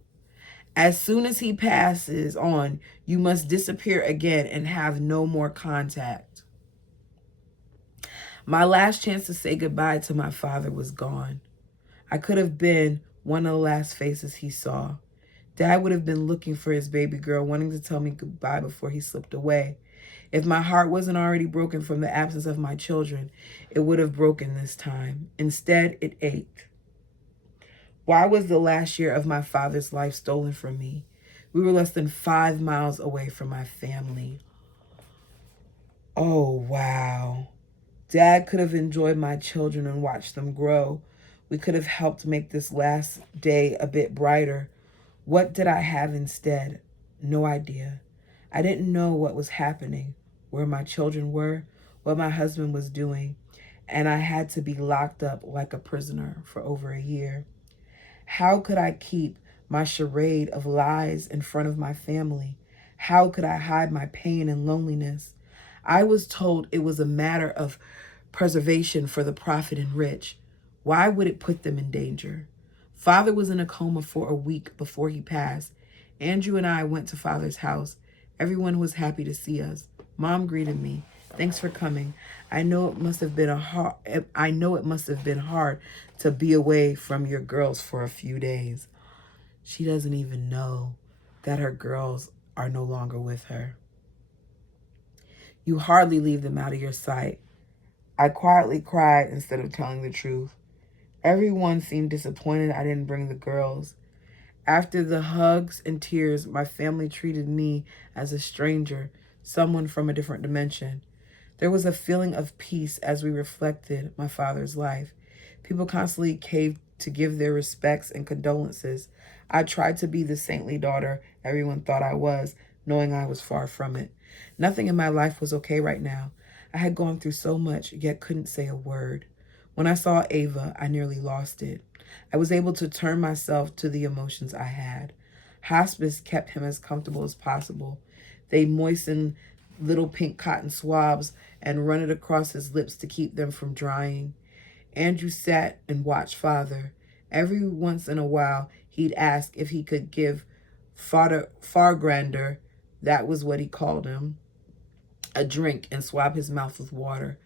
As soon as he passes on, you must disappear again and have no more contact. My last chance to say goodbye to my father was gone. I could have been one of the last faces he saw. Dad would have been looking for his baby girl, wanting to tell me goodbye before he slipped away. If my heart wasn't already broken from the absence of my children, it would have broken this time. Instead, it ached. Why was the last year of my father's life stolen from me? We were less than 5 miles away from my family. Oh, wow. Dad could have enjoyed my children and watched them grow. We could have helped make this last day a bit brighter. What did I have instead? No idea. I didn't know what was happening, where my children were, what my husband was doing, and I had to be locked up like a prisoner for over a year. How could I keep my charade of lies in front of my family? How could I hide my pain and loneliness? I was told it was a matter of preservation for the prophet and rich. Why would it put them in danger? Father was in a coma for a week before he passed. Andrew and I went to Father's house. Everyone was happy to see us. Mom greeted me. Thanks for coming. I know it must have been hard to be away from your girls for a few days. She doesn't even know that her girls are no longer with her. You hardly leave them out of your sight. I quietly cried instead of telling the truth. Everyone seemed disappointed I didn't bring the girls. After the hugs and tears, my family treated me as a stranger, someone from a different dimension. There was a feeling of peace as we reflected my father's life. People constantly came to give their respects and condolences. I tried to be the saintly daughter everyone thought I was, knowing I was far from it. Nothing in my life was okay right now. I had gone through so much, yet couldn't say a word. When I saw Ava, I nearly lost it. I was able to turn myself to the emotions I had. Hospice kept him as comfortable as possible. They moistened little pink cotton swabs and run it across his lips to keep them from drying. Andrew sat and watched Father. Every once in a while, he'd ask if he could give Fargrander, that was what he called him, a drink and swab his mouth with water.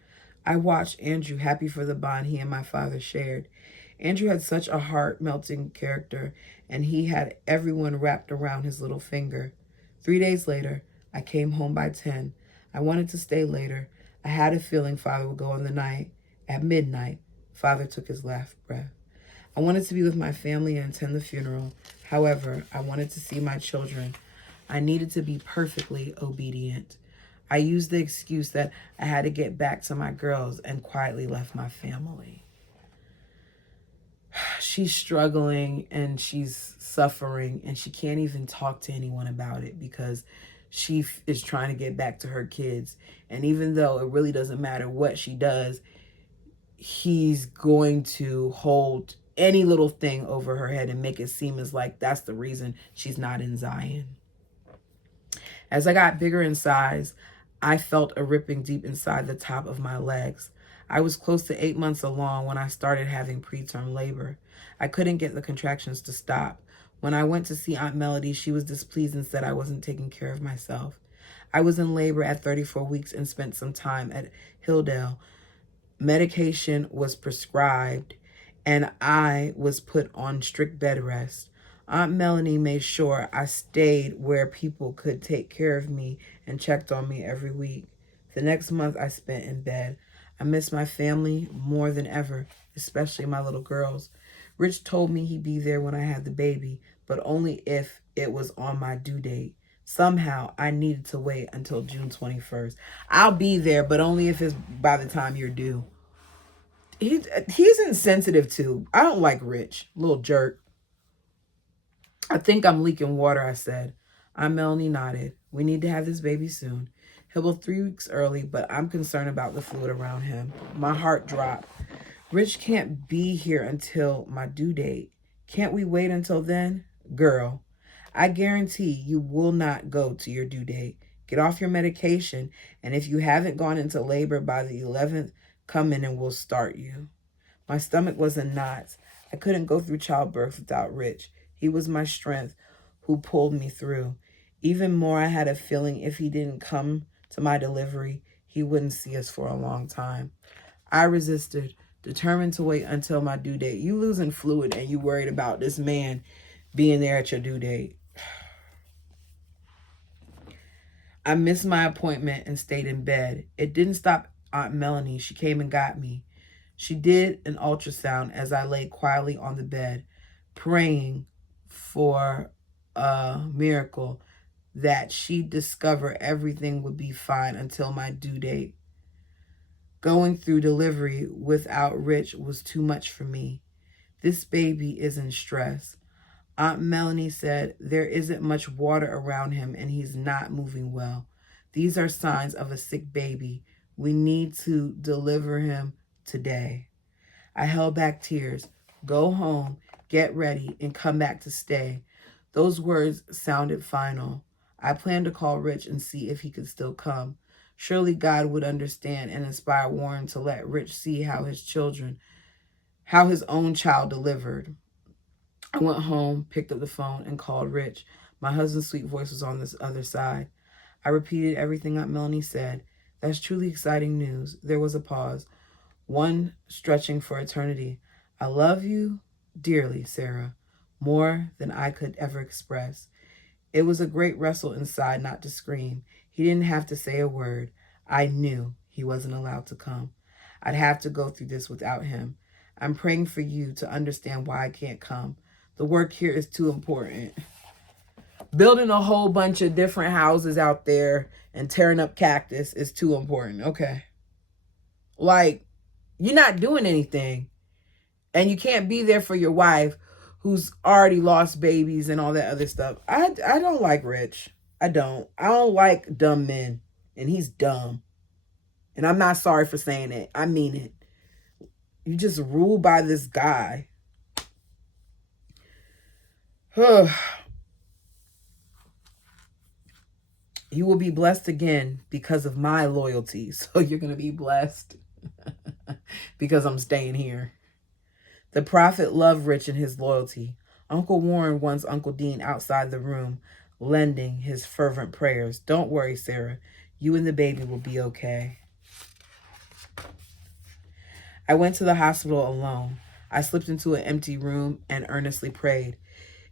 I watched Andrew, happy for the bond he and my father shared. Andrew had such a heart-melting character, and he had everyone wrapped around his little finger. 3 days later, I came home by 10. I wanted to stay later. I had a feeling Father would go in the night. At midnight, Father took his last breath. I wanted to be with my family and attend the funeral. However, I wanted to see my children. I needed to be perfectly obedient. I used the excuse that I had to get back to my girls and quietly left my family. She's struggling and she's suffering, and she can't even talk to anyone about it because she is trying to get back to her kids. And even though it really doesn't matter what she does, he's going to hold any little thing over her head and make it seem as like that's the reason she's not in Zion. As I got bigger in size, I felt a ripping deep inside the top of my legs. I was close to 8 months along when I started having preterm labor. I couldn't get the contractions to stop. When I went to see Aunt Melody, she was displeased and said I wasn't taking care of myself. I was in labor at 34 weeks and spent some time at Hilldale. Medication was prescribed, and I was put on strict bed rest. Aunt Melanie made sure I stayed where people could take care of me and checked on me every week. The next month I spent in bed. I miss my family more than ever, especially my little girls. Rich told me he'd be there when I had the baby, but only if it was on my due date. Somehow I needed to wait until June 21st. I'll be there, but only if it's by the time you're due. He's insensitive too. I don't like Rich, little jerk. I think I'm leaking water, I said. Aunt Melanie nodded. We need to have this baby soon. He'll be 3 weeks early, but I'm concerned about the fluid around him. My heart dropped. Rich can't be here until my due date. Can't we wait until then? Girl, I guarantee you will not go to your due date. Get off your medication, and if you haven't gone into labor by the 11th, come in and we'll start you. My stomach was in knots. I couldn't go through childbirth without Rich. He was my strength who pulled me through. Even more, I had a feeling if he didn't come to my delivery, he wouldn't see us for a long time. I resisted, determined to wait until my due date. You losing fluid and you worried about this man being there at your due date. I missed my appointment and stayed in bed. It didn't stop Aunt Melanie. She came and got me. She did an ultrasound as I lay quietly on the bed, praying for a miracle that she'd discover everything would be fine until my due date. Going through delivery without Rich was too much for me. This baby is in stress. Aunt Melanie said there isn't much water around him and he's not moving well. These are signs of a sick baby. We need to deliver him today. I held back tears. Go home, get ready, and come back to stay. Those words sounded final. I planned to call Rich and see if he could still come. Surely God would understand and inspire Warren to let Rich see how his own child delivered. I went home, picked up the phone, and called Rich. My husband's sweet voice was on this other side. I repeated everything Aunt Melanie said. That's truly exciting news. There was a pause, one stretching for eternity. I love you dearly, Sarah, more than I could ever express. It was a great wrestle inside not to scream. He didn't have to say a word. I knew he wasn't allowed to come. I'd have to go through this without him. I'm praying for you to understand why I can't come. The work here is too important. Building a whole bunch of different houses out there and tearing up cactus is too important. Okay. Like, you're not doing anything. And you can't be there for your wife who's already lost babies and all that other stuff. I don't like Rich. I don't like dumb men. And he's dumb. And I'm not sorry for saying it. I mean it. You just rule by this guy. You will be blessed again because of my loyalty. So you're going to be blessed because I'm staying here. The prophet loved Rich and his loyalty. Uncle Warren wants Uncle Dean outside the room, lending his fervent prayers. Don't worry, Sarah. You and the baby will be okay. I went to the hospital alone. I slipped into an empty room and earnestly prayed.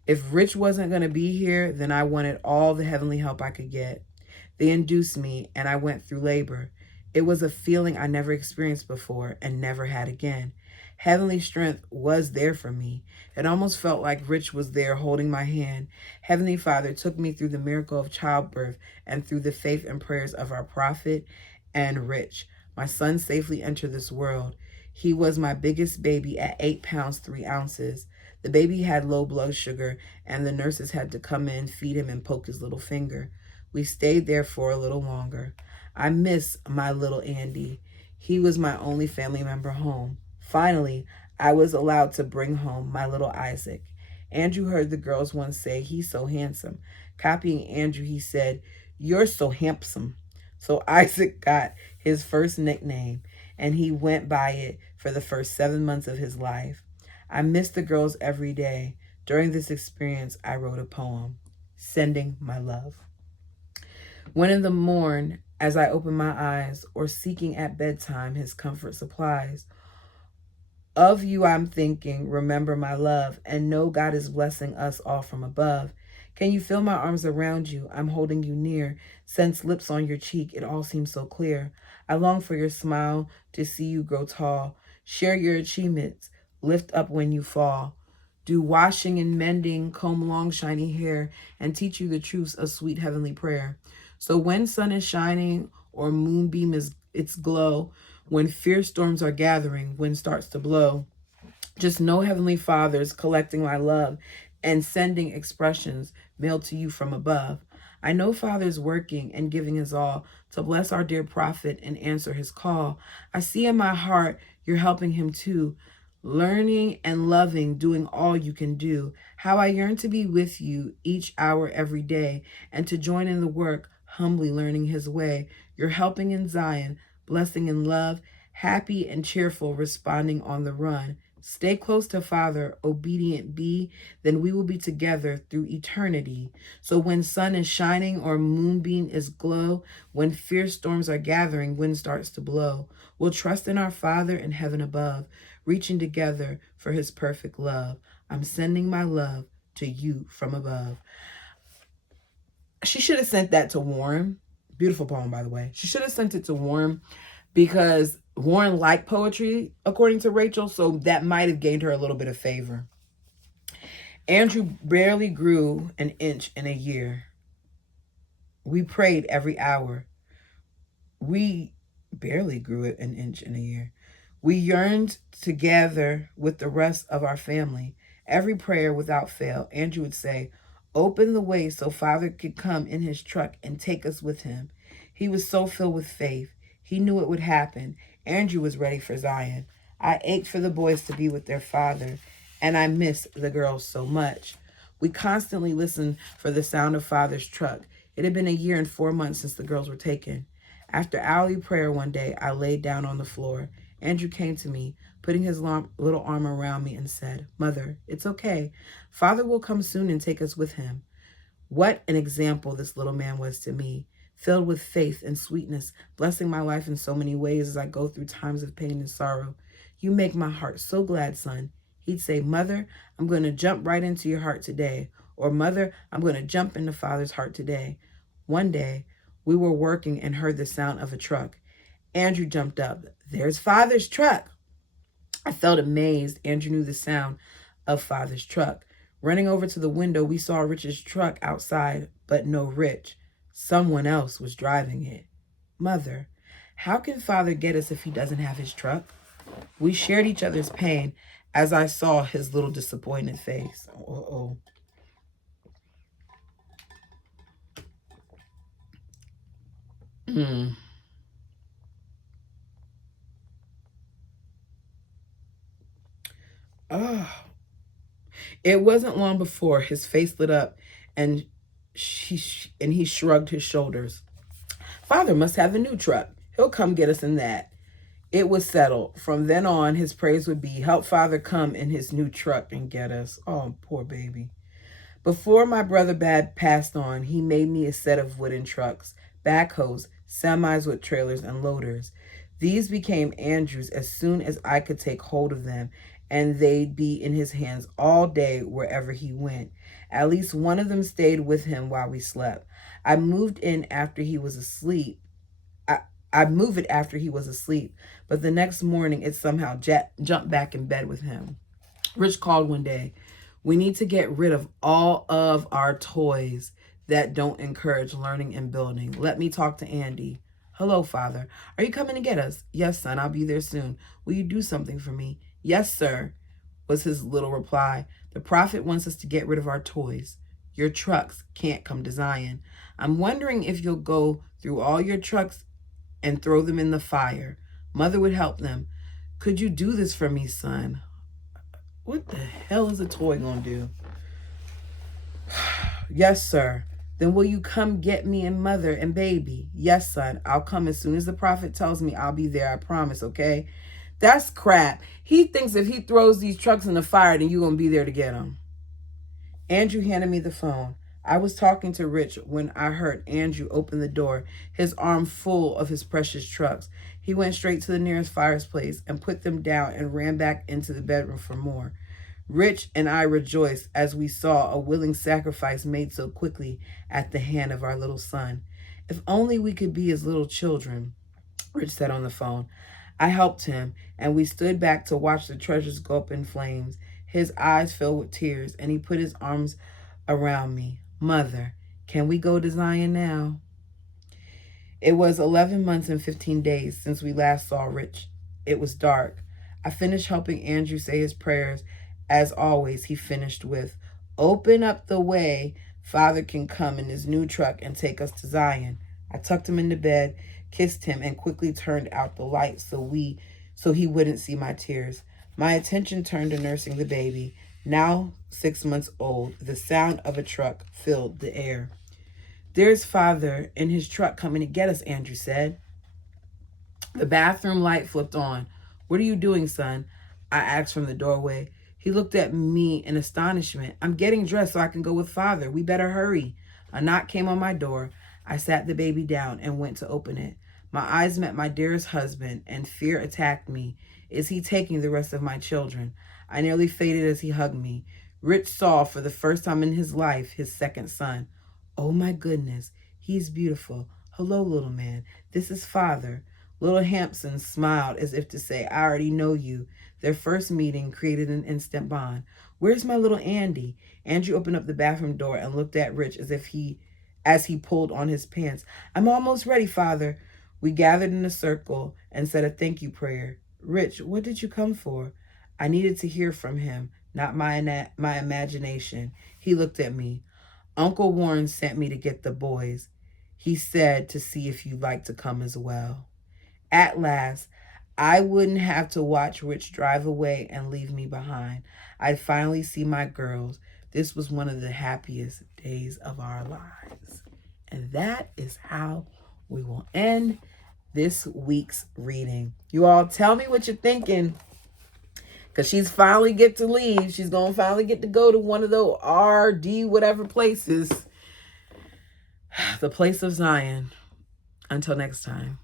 If Rich wasn't going to be here, then I wanted all the heavenly help I could get. They induced me and I went through labor. It was a feeling I never experienced before and never had again. Heavenly strength was there for me. It almost felt like Rich was there holding my hand. Heavenly Father took me through the miracle of childbirth and through the faith and prayers of our prophet and Rich. My son safely entered this world. He was my biggest baby at 8 pounds, 3 ounces. The baby had low blood sugar, and the nurses had to come in, feed him, and poke his little finger. We stayed there for a little longer. I miss my little Andy. He was my only family member home. Finally, I was allowed to bring home my little Isaac. Andrew heard the girls once say, "He's so handsome." Copying Andrew, he said, "You're so handsome." So Isaac got his first nickname, and he went by it for the first 7 months of his life. I missed the girls every day. During this experience, I wrote a poem, Sending My Love. When in the morn, as I open my eyes, or seeking at bedtime his comfort supplies, of you I'm thinking, remember my love, and know God is blessing us all from above. Can you feel my arms around you? I'm holding you near. Sense lips on your cheek, it all seems so clear. I long for your smile, to see you grow tall. Share your achievements, lift up when you fall. Do washing and mending, comb long shiny hair, and teach you the truths of sweet heavenly prayer. So when sun is shining or moonbeam is its glow, when fierce storms are gathering, wind starts to blow, just know Heavenly Father's collecting my love and sending expressions mailed to you from above. I know Father's working and giving his all to bless our dear prophet and answer his call. I see in my heart You're helping him too, learning and loving, doing all you can do. How I yearn to be with you each hour every day and to join in the work, humbly learning his way. You're helping in Zion, blessing in love, happy and cheerful, responding on the run. Stay close to Father, obedient be, then we will be together through eternity. So when sun is shining or moonbeam is glow, when fierce storms are gathering, wind starts to blow, we'll trust in our Father in heaven above, reaching together for his perfect love. I'm sending my love to you from above. She should have sent that to Warren. Beautiful poem, by the way. She should have sent it to Warren because Warren liked poetry, according to Rachel, so that might have gained her a little bit of favor. Andrew barely grew an inch in a year. We prayed every hour. We barely grew it an inch in a year. We yearned together with the rest of our family. Every prayer without fail, Andrew would say, open the way so Father could come in his truck and take us with him. He was so filled with faith. He knew it would happen. Andrew was ready for Zion. I ached for the boys to be with their father, and I missed the girls so much. We constantly listened for the sound of Father's truck. It had been a year and 4 months since the girls were taken. After hourly prayer one day, I laid down on the floor. Andrew came to me, putting his little arm around me and said, Mother, it's okay. Father will come soon and take us with him. What an example this little man was to me, filled with faith and sweetness, blessing my life in so many ways as I go through times of pain and sorrow. You make my heart so glad, son. He'd say, Mother, I'm going to jump right into your heart today. Or, Mother, I'm going to jump into Father's heart today. One day, we were working and heard the sound of a truck. Andrew jumped up. There's Father's truck. I felt amazed. Andrew knew the sound of Father's truck. Running over to the window, we saw Rich's truck outside, but no Rich. Someone else was driving it. Mother, how can Father get us if he doesn't have his truck? We shared each other's pain as I saw his little disappointed face. Uh-oh. Oh. It wasn't long before his face lit up and he shrugged his shoulders. Father must have a new truck. He'll come get us in that. It was settled. From then on, his praise would be, help Father come in his new truck and get us. Oh, poor baby. Before my brother Bad passed on, he made me a set of wooden trucks, backhoes, semis with trailers, and loaders. These became Andrew's as soon as I could take hold of them, and they'd be in his hands all day wherever he went. At least one of them stayed with him while we slept. I moved in after he was asleep. I'd move it after he was asleep, but the next morning it somehow jumped back in bed with him. Rich called one day. We need to get rid of all of our toys that don't encourage learning and building. Let me talk to Andy. Hello, Father. Are you coming to get us? Yes, son, I'll be there soon. Will you do something for me? Yes, sir, was his little reply. The prophet wants us to get rid of our toys. Your trucks can't come to Zion. I'm wondering if you'll go through all your trucks and throw them in the fire. Mother would help them. Could you do this for me, son? What the hell is a toy gonna do? Yes, sir. Then will you come get me and Mother and baby? Yes, son. I'll come as soon as the prophet tells me. I'll be there. I promise, okay? That's crap. He thinks if he throws these trucks in the fire, then you're gonna be there to get them. Andrew handed me the phone. I was talking to Rich when I heard Andrew open the door, his arm full of his precious trucks. He went straight to the nearest fireplace and put them down and ran back into the bedroom for more. Rich and I rejoiced as we saw a willing sacrifice made so quickly at the hand of our little son. If only we could be as little children, Rich said on the phone. I helped him, and we stood back to watch the treasures go up in flames. His eyes filled with tears, and he put his arms around me. Mother, can we go to Zion now? It was 11 months and 15 days since we last saw Rich. It was dark. I finished helping Andrew say his prayers. As always, he finished with, open up the way Father can come in his new truck and take us to Zion. I tucked him into bed, kissed him, and quickly turned out the light so so he wouldn't see my tears. My attention turned to nursing the baby, now 6 months old. The sound of a truck filled the air. "There's Father in his truck coming to get us," Andrew said. The bathroom light flipped on. "What are you doing, son?" I asked from the doorway. He looked at me in astonishment. "I'm getting dressed so I can go with Father. We better hurry." A knock came on my door. I sat the baby down and went to open it. My eyes met my dearest husband, and fear attacked me. Is he taking the rest of my children? I nearly fainted as he hugged me. Rich saw for the first time in his life his second son. "Oh my goodness, he's beautiful. Hello, little man. This is Father." Little Hampson smiled as if to say, "I already know you." Their first meeting created an instant bond. "Where's my little Andy?" Andrew opened up the bathroom door and looked at Rich as he pulled on his pants. "I'm almost ready, Father." We gathered in a circle and said a thank you prayer. "Rich, what did you come for?" I needed to hear from him, not my imagination. He looked at me. "Uncle Warren sent me to get the boys. He said to see if you'd like to come as well." At last, I wouldn't have to watch Rich drive away and leave me behind. I'd finally see my girls. This was one of the happiest days of our lives. And that is how we will end this week's reading. You all tell me what you're thinking, because she's finally get to leave. She's going to finally get to go to one of those RD whatever places. The place of Zion. Until next time.